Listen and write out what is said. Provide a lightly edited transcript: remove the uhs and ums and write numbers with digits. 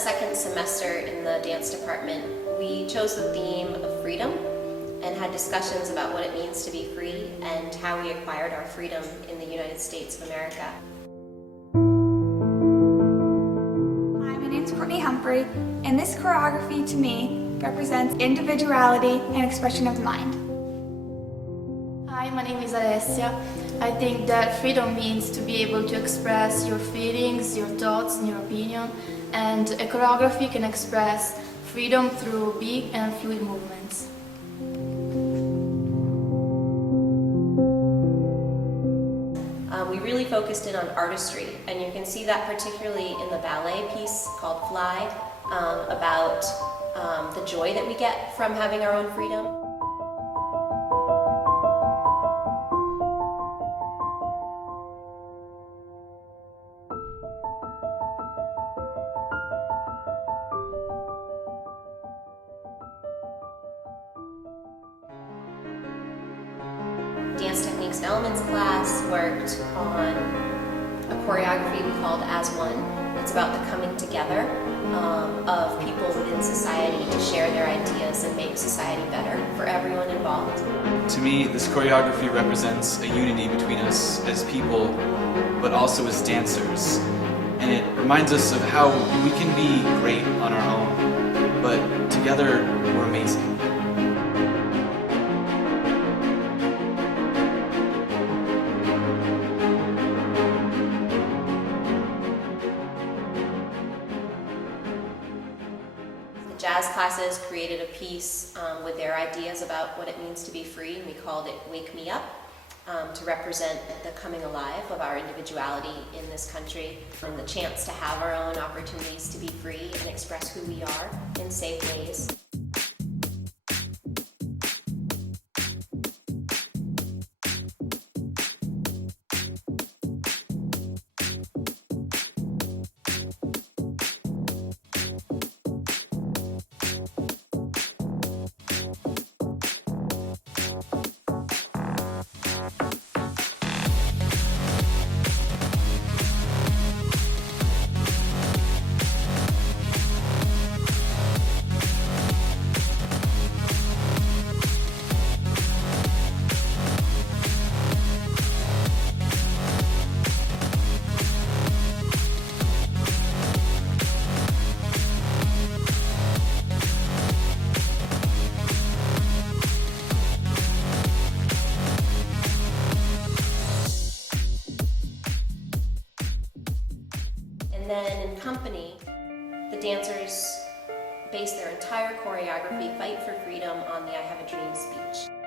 second semester in the dance department, we chose the theme of freedom and had discussions about what it means to be free and how we acquired our freedom in the United States of America. Hi, my name is Courtney Humphrey, and this choreography to me represents individuality and expression of the mind. Hi, my name is Alessia. I think that freedom means to be able to express your feelings, your thoughts, and your opinion, and a choreography can express freedom through big and fluid movements. We really focused in on artistry, and you can see that particularly in the ballet piece called Fly, about the joy that we get from having our own freedom. Dance Techniques and Elements class worked on a choreography we called As One. It's about the coming together of people within society to share their ideas and make society better for everyone involved. To me, this choreography represents a unity between us as people, but also as dancers. And it reminds us of how we can be great on our own, but together we're amazing. Jazz classes created a piece with their ideas about what it means to be free, and we called it Wake Me Up, to represent the coming alive of our individuality in this country and the chance to have our own opportunities to be free and express who we are in safe ways. And then in company, the dancers base their entire choreography, Fight for Freedom, on the I Have a Dream speech.